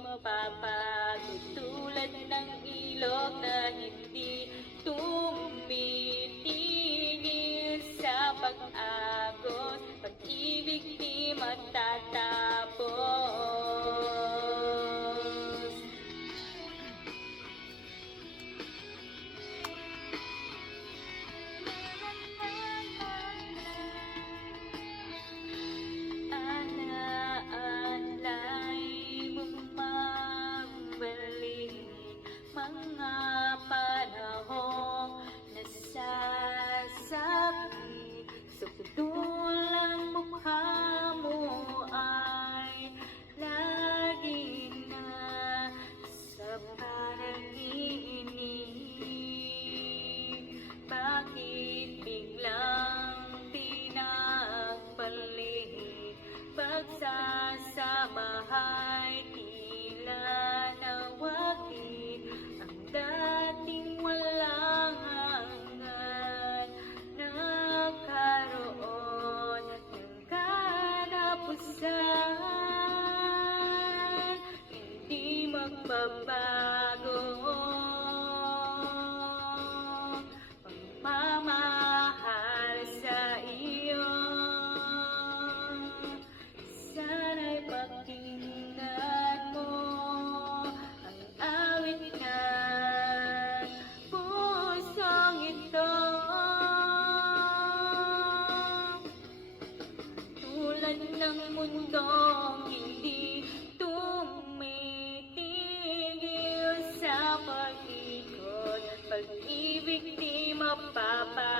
mapapago, tulad ng ilog na hindi tumitigil sa pag-agos, pag-ibig di matatapos. Alaalay mo mabalik mga panahong nasasakit, sa putulang mukha mo ay lagi na sa panaginip. Bakit biglang pinagpalit, pagsasamahay tila nawagit, ang dating walang hanggan nagkaroon ng katapusan, hindi magbabago pagmamahal sa iyo. Sana'y pakinggan mo ang awit ng pusong ito. Tulad ng mundong hindi tumitigil sa pag-ikot, pag-ibig di mapapa